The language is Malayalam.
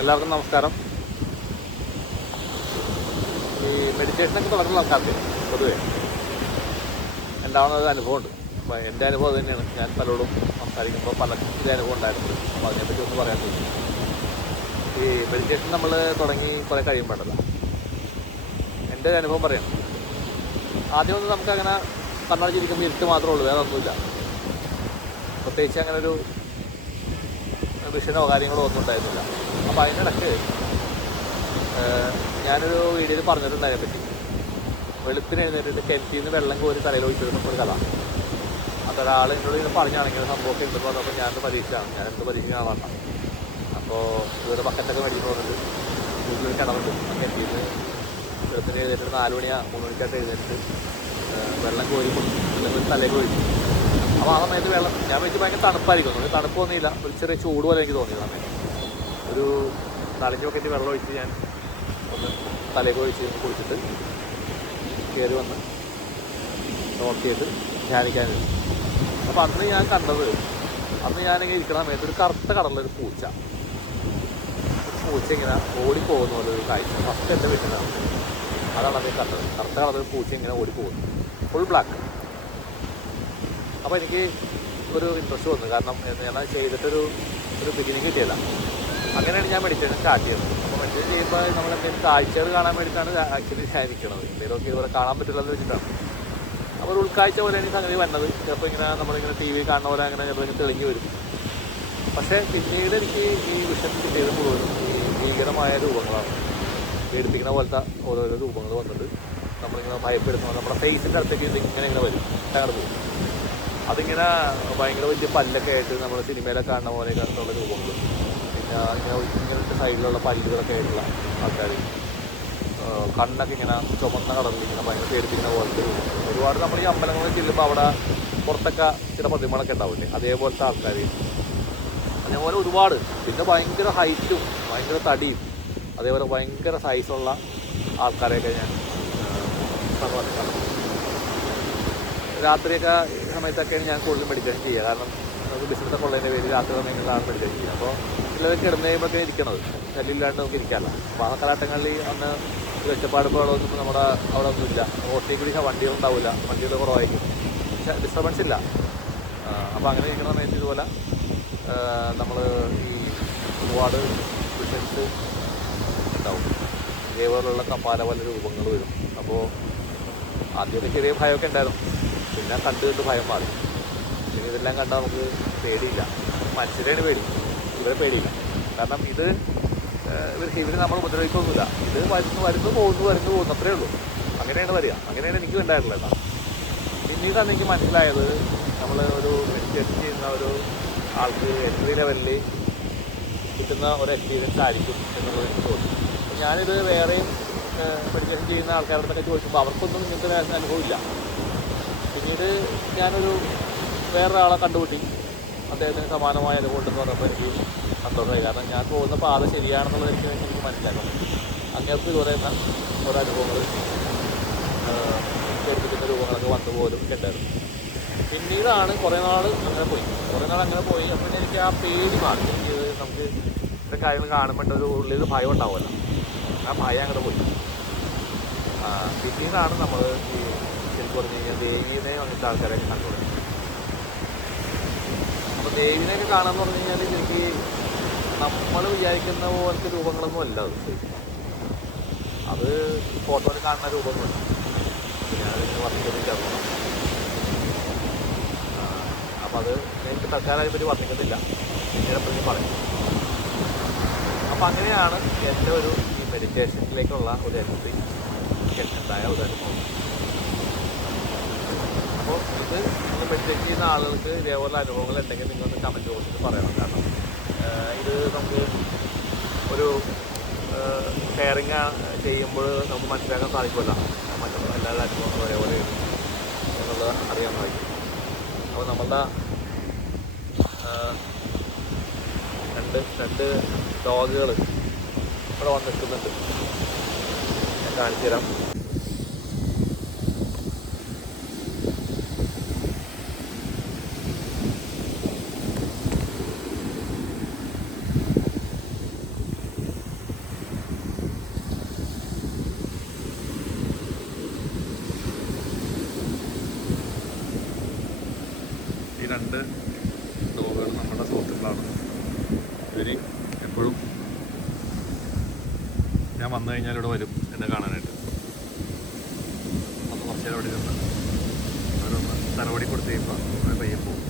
എല്ലാവർക്കും നമസ്കാരം. ഈ മെഡിറ്റേഷനൊക്കെ തുടങ്ങുന്ന ആൾക്കാർക്ക് പൊതുവേ ഉണ്ടാകുന്ന ഒരു അനുഭവമുണ്ട്. അപ്പോൾ എൻ്റെ അനുഭവം അത് തന്നെയാണ്. ഞാൻ പലരോടും സംസാരിക്കുമ്പോൾ പലർക്കും ഇതേ അനുഭവം ഉണ്ടായിട്ടുണ്ട്. അപ്പോൾ അതിനെപ്പറ്റി ഒന്ന് പറയാൻ ചോദിച്ചു. ഈ മെഡിറ്റേഷൻ നമ്മൾ തുടങ്ങി കുറേ കഴിയുമ്പോഴല്ല എൻ്റെ ഒരു അനുഭവം പറയാം. ആദ്യമൊന്നും നമുക്കങ്ങനെ കണ്ണടച്ചിരിക്കുമ്പോൾ ഇരുട്ട് മാത്രമേ ഉള്ളൂ, വേറെ ഒന്നുമില്ല. പ്രത്യേകിച്ച് അങ്ങനെ ഒരു വിഷനോ കാര്യങ്ങളോ ഒന്നും ഉണ്ടായിരുന്നില്ല. അപ്പോൾ അതിനിടയ്ക്ക് ഞാനൊരു വീഡിയോയിൽ പറഞ്ഞിട്ടുണ്ട് അതിനെപ്പറ്റി. വെളുപ്പിന് എഴുന്നേറ്റിട്ട് കിണറ്റിൽ നിന്ന് വെള്ളം കോരി തലയിൽ ഒഴിച്ചിരുന്ന ഒരു കഥ. അതൊരാൾ എന്നോട് ഇങ്ങനെ പറഞ്ഞാണെങ്കിൽ സംഭവമൊക്കെ ഉണ്ടെന്ന് പറഞ്ഞപ്പോൾ ഞാനത് പരീക്ഷയാണ്. ഞാൻ എന്ത് പരീക്ഷിക്കുന്ന ആളാണ്. അപ്പോൾ ഇവരുടെ ബക്കറ്റൊക്കെ മേടിച്ച് പോകുന്നുണ്ട്. വീട്ടിലൊരു കിണറുണ്ട്. ആ കിണറ്റിൽ നിന്ന് വെളുപ്പിന് എഴുന്നേറ്റിട്ട് 4 മണി 3 മണിക്കായിട്ട് എഴുന്നേറ്റിട്ട് വെള്ളം കോരി അല്ലെങ്കിൽ തലയിൽ ഒഴിച്ചു. അപ്പോൾ ആ സമയത്ത് വെള്ളം ഞാൻ വെച്ച് ഭയങ്കര തണുപ്പായിരിക്കും. തണുപ്പ് തോന്നിയില്ല, ഒരു ചെറിയ ചൂട് പോലെ എനിക്ക് തോന്നിയത്. സമയത്ത് ഒരു 4-5 ബക്കറ്റ് വെള്ളം ഒഴിച്ച് ഞാൻ ഒന്ന് തലയിൽ ഒഴിച്ച് കുടിച്ചിട്ട് കയറി വന്ന് നോക്കിയിട്ട് ധ്യാനിക്കാനിരുന്നു. അപ്പോൾ അന്ന് ഞാൻ കണ്ടത്, അന്ന് ഞാനിങ്ങനെ ഇരിക്കുന്ന സമയത്ത് ഒരു കറുത്ത കളറിലൊരു പൂച്ച ഇങ്ങനെ ഓടിപ്പോകുന്ന പോലെ ഒരു കാഴ്ച ഫസ്റ്റ് എൻ്റെ വീട്ടിലാണ്. അതാണ് അത് കണ്ടത്. കറുത്ത കളറിലൊരു പൂച്ച ഇങ്ങനെ ഓടിപ്പോകുന്നു, ഫുൾ ബ്ലാക്ക്. അപ്പോൾ എനിക്ക് ഒരു ഇൻട്രസ്റ്റ് വന്നു. കാരണം ഞാൻ ചെയ്തിട്ടൊരു ബിഗിനിങ് കിട്ടിയല്ല. അങ്ങനെയാണ് ഞാൻ മെഡിറ്റേഷൻ സ്റ്റാർട്ട് ചെയ്യുന്നത്. അപ്പോൾ മെഡിറ്റേഷൻ ചെയ്യുമ്പോൾ നമ്മളെന്തെങ്കിലും കാഴ്ചകൾ കാണാൻ വേണ്ടിയിട്ടാണ് ആക്ച്വലി ധ്യാനിക്കുന്നത്. എന്തെങ്കിലുമൊക്കെ ഇതുപോലെ കാണാൻ പറ്റില്ലെന്ന് വെച്ചിട്ടാണ്. അപ്പോൾ ഒരു ഉൾക്കാഴ്ച പോലെയാണ് ഈ സംഗതി വന്നത്. ചിലപ്പോൾ ഇങ്ങനെ നമ്മളിങ്ങനെ ടി വി കാണുന്ന പോലെ അങ്ങനെ ചിലപ്പോൾ ഇങ്ങനെ തെളിഞ്ഞു വരും. പക്ഷേ പിന്നീട് എനിക്ക് ഈ വിഷയം കിട്ടിയത് മുഴുവനും ഈ ഭീകരമായ രൂപങ്ങളാണ്. പേടിപ്പിക്കുന്ന പോലത്തെ ഓരോരോ രൂപങ്ങൾ വന്നിട്ട് നമ്മളിങ്ങനെ ഭയപ്പെടുത്തുന്നത് നമ്മുടെ ഫേസിൻ്റെ അടുത്തേക്ക് ഇങ്ങനെ വരും, തകർന്നു പോകും. അതിങ്ങനെ ഭയങ്കര വലിയ പല്ലൊക്കെ ആയിട്ട് നമ്മൾ സിനിമയിലൊക്കെ കാണുന്ന പോലെയൊക്കെ ഉള്ള രൂപങ്ങൾ. പിന്നെ ഇങ്ങനത്തെ സൈഡിലുള്ള പല്ലുകളൊക്കെ ആയിട്ടുള്ള ആൾക്കാർ, കണ്ണൊക്കെ ഇങ്ങനെ ചുമന്ന കളറിൽ ഇങ്ങനെ ഭയങ്കര പേടിപ്പിക്കുന്ന പോലത്തെ രൂപങ്ങൾ. ഒരുപാട് നമ്മൾ ഈ അമ്പലങ്ങളിൽ ചെല്ലുമ്പോൾ അവിടെ പുറത്തൊക്കെ ചില പ്രതിമകളൊക്കെ ഉണ്ടാവില്ലേ, അതേപോലത്തെ ആൾക്കാർ. അതേപോലെ ഒരുപാട്. പിന്നെ ഭയങ്കര ഹൈറ്റും ഭയങ്കര തടിയും അതേപോലെ ഭയങ്കര സൈസുള്ള ആൾക്കാരെയൊക്കെ ഞാൻ കണ്ടു. രാത്രിയൊക്കെ സമയത്തൊക്കെയാണ് ഞാൻ കൂടുതലും മെഡിറ്റേഷൻ ചെയ്യുക. കാരണം നമുക്ക് ബിസിനസ്സൊക്കെ ഉള്ളതിൻ്റെ പേര് രാത്രി സമയങ്ങളിലാണ് മെഡിറ്റേഷൻ ചെയ്യുക. അപ്പോൾ എല്ലാവരും കിടന്നു കഴിയുമ്പോഴൊക്കെ ഇരിക്കണത്, ശല്യമില്ലാണ്ട് നമുക്ക് ഇരിക്കാമല്ലോ. അപ്പോൾ ആ കാലഘട്ടങ്ങളിൽ അന്ന് ഒച്ചപ്പാടുകളൊന്നും നമ്മുടെ അവിടെ ഒന്നുമില്ല. റോട്ടിൽ കൂടി വണ്ടികളുണ്ടാവില്ല, വണ്ടികൾ കുറവായിരിക്കും, പക്ഷേ ഡിസ്റ്റർബൻസ് ഇല്ല. അപ്പോൾ അങ്ങനെ ഇരിക്കുന്ന സമയത്ത് ഇതുപോലെ നമ്മൾ ഈ ഒരുപാട് വിഷൻസ് ഉണ്ടാവും. ഇതേപോലുള്ള പല പല രൂപങ്ങൾ വരും. അപ്പോൾ ആദ്യമൊക്കെ ചെറിയ ഭയമൊക്കെ ഉണ്ടായിരുന്നു. പിന്നെ കണ്ട് ഭയം മാറി. പിന്നെ ഇതെല്ലാം കണ്ടാൽ നമുക്ക് പേടിയില്ല. മനുഷ്യരെയാണ് പേടി, ഇവരെ പേടിയില്ല. കാരണം ഇവർ നമ്മൾ ഉപദ്രവിക്കൊന്നുമില്ല. ഇത് വരുന്നു പോകുന്നു അത്രേ ഉള്ളൂ. അങ്ങനെയാണ് വരിക. അങ്ങനെയാണ് എനിക്ക് ഉണ്ടായിട്ടുള്ളത്. കേട്ടോ. പിന്നീടാണ് എനിക്ക് മനസ്സിലായത്, നമ്മൾ ഒരു മെഡിറ്റേഷൻ ചെയ്യുന്ന ഒരു ആൾക്ക് എൻട്രി ലെവലിൽ കിട്ടുന്ന ഒരു എക്സ്പീരിയൻസ് ആയിരിക്കും എന്നുള്ളത് എനിക്ക് തോന്നി. അപ്പോൾ ഞാനിത് വേറെയും മെഡിറ്റേഷൻ ചെയ്യുന്ന ആൾക്കാരോടൊക്കെ ചോദിക്കുമ്പോൾ അവർക്കൊന്നും ഇങ്ങനത്തെ അനുഭവമില്ല. പിന്നീട് ഞാനൊരു വേറൊരാളെ കണ്ടുപിട്ടി, അദ്ദേഹത്തിന് സമാനമായ അനുഭവം ഉണ്ടെന്ന് പറഞ്ഞപ്പോൾ എനിക്ക് സന്തോഷമായി. കാരണം ഞാൻ പോകുന്ന പാത ശരിയാണെന്നുള്ളത് എനിക്ക് മനസ്സിലാക്കണം. അങ്ങനത്തെ ഇതുപോലെ ഓരോ അനുഭവങ്ങൾ കേൾപ്പിക്കുന്ന രൂപങ്ങളൊക്കെ വന്നു പോലും ഉണ്ടായിരുന്നു. പിന്നീടാണ് കുറേ നാൾ അങ്ങനെ പോയി. അപ്പോൾ പിന്നെ എനിക്ക് ആ പേടി മാറി. എനിക്ക് നമുക്ക് ഇത്തരം കാര്യങ്ങൾ കാണുമ്പോൾ ഒരു ഉള്ളിൽ ഭയം ഉണ്ടാവുമല്ലോ, ആ ഭയം അങ്ങനെ പോയി. പിന്നീടാണ് നമ്മൾ ഈ ശരിക്കും പറഞ്ഞു കഴിഞ്ഞാൽ ദേവീനെയും അങ്ങനത്തെ ആൾക്കാരെയൊക്കെ കണ്ടുപിടിക്കും. അപ്പോൾ ദേവീനെയൊക്കെ കാണാമെന്ന് പറഞ്ഞു കഴിഞ്ഞാൽ ശരിക്ക് നമ്മൾ വിചാരിക്കുന്ന പോലത്തെ രൂപങ്ങളൊന്നും അല്ല അത് ഫോട്ടോയിൽ കാണുന്ന രൂപമൊന്നുമില്ല. ഞാനിങ്ങനെ വർണ്ണിക്കുന്നില്ല. അപ്പോൾ അത് എനിക്ക് തൽക്കാലം പറ്റി വർണ്ണിക്കുന്നില്ല, പിന്നീട് എപ്പോഴും പറയും. അപ്പോൾ അങ്ങനെയാണ് എൻ്റെ ഒരു ഈ മെഡിറ്റേഷനിലേക്കുള്ള ഒരു എൻട്രി ഉണ്ടായ ഒരു അനുഭവം. അപ്പോൾ ഇത് നമ്മൾ മെഡിറ്റേറ്റ് ചെയ്യുന്ന ആളുകൾക്ക് ഇതേപോലെ അനുഭവങ്ങൾ ഉണ്ടെങ്കിൽ നിങ്ങളൊന്ന് കമൻറ്റ് ബോക്സിൽ പറയണം. കാരണം ഇത് നമുക്ക് ഒരു ഷെയറിങ് ചെയ്യുമ്പോൾ നമുക്ക് മനസ്സിലാക്കാൻ സാധിക്കുമല്ലോ, മറ്റുള്ള എല്ലാവരുടെ അനുഭവങ്ങളും ഒരേപോലെ എന്നുള്ളത് അറിയാൻ സാധിക്കും. അപ്പോൾ നമ്മളുടെ രണ്ട് ഡോഗുകൾ ഇവിടെ വന്ന് നിൽക്കുന്നുണ്ട്. ഞാൻ കാണിച്ചു തരാം. 2 ഡോഗുകൾ നമ്മുടെ സുഹൃത്തുക്കളാണ്. ഇവർ എപ്പോഴും ഞാൻ വന്നു കഴിഞ്ഞാൽ ഇവിടെ വരും എന്നെ കാണാനായിട്ട്. അന്ന് കുറച്ച് നേരം അവിടെ നിന്ന് അവരൊന്ന് തലവടി കൊടുത്ത് കഴിയുമ്പോൾ പയ്യെ പോകും.